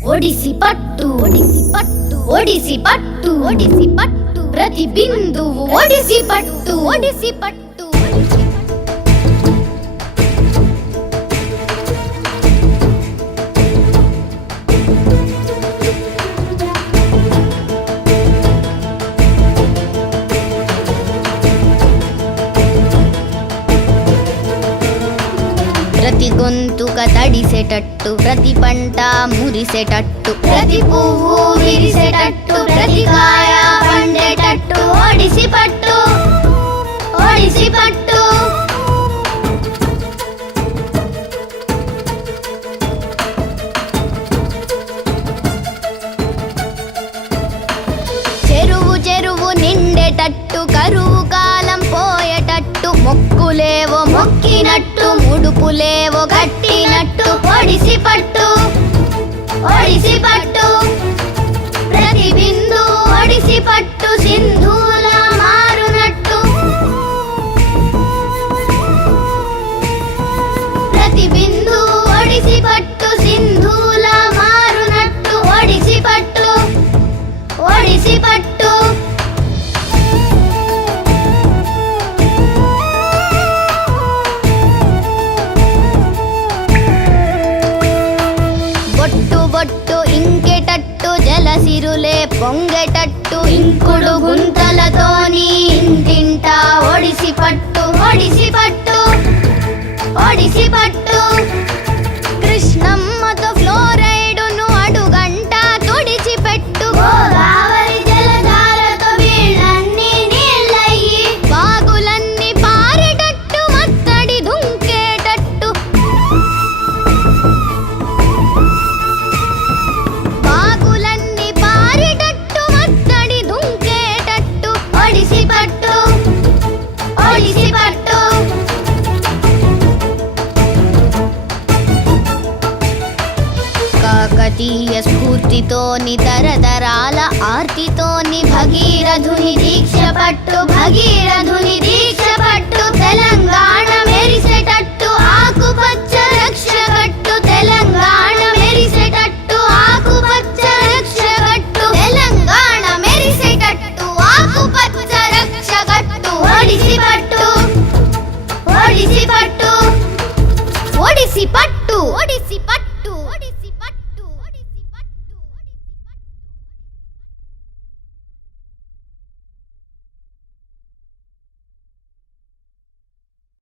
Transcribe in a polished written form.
ఒడిసి పట్టు ఒడిసి పట్టు ఒడిసి పట్టు ఒడిసి పట్టు ప్రతి బిందువు ఒడిసి పట్టు ఒడిసి పట్టు ప్రతి గొంతుక తడిసేటట్టు ప్రతి పంట మురిసేటట్టు ప్రతి పువ్వు విరిసేటట్టు ప్రతి కాయ పండేటట్టు ఒడిసి పట్టు ఒడిసి పట్టు చెరువు చెరువు నిండేటట్టు కరువు కాలం పోయేటట్టు మొక్కులేవో మొక్కినట్టు ముడుపులేవో కట్టినట్టు ఒడిసి పట్టు ఒడిసి పట్టు ప్రతి బిందు ఒడిసి పట్టు సింధూల మారునట్టు ప్రతి బిందు ఒడిసి పట్టు సింధూల మారునట్టు ఒడిసి పట్టు ఒడిసి పట్టు బొట్టు బొట్టు ఇంకేటట్టు జలసిరులే పొంగేటట్టు ఇంకుడు గుంతలతోని ఇంటింటా ఒడిసి పట్టు ఒడిసి పట్టు ఒడిసి పట్టు కృష్ణమ్మతో ఫ్లోరైడును అడుగంట తుడిచి పెట్టు గోదావరి జలధారతో వీళ్ళన్నీ నీళ్ళయ్యి బాగులన్నీ పారేటట్టు మత్తడి దుంకేటట్టు బాగులన్నీ పారేటట్టు మత్తడి దుంకేటట్టు ఒడిసి పట్టు ఒడిసి పట్టు కాకతీయ స్ఫూర్తితోని తరతరాల ఆర్తితోని భగీరథుని దీక్ష పట్టు భగీరథుని దీక్ష పట్టు తెలంగాణ మెరిసేటట్టు ఆకుపచ్చ రక్షకట్టు తెలంగాణ మెరిసేటట్టు ఆకుపచ్చ రక్షకట్టు తెలంగాణ మెరిసేటట్టు ఆకుపచ్చ రక్షకట్టు ఒడిసి పట్టు ఒడిసి పట్టు ఒడిసి పట్టు ఒడిసి పట్టు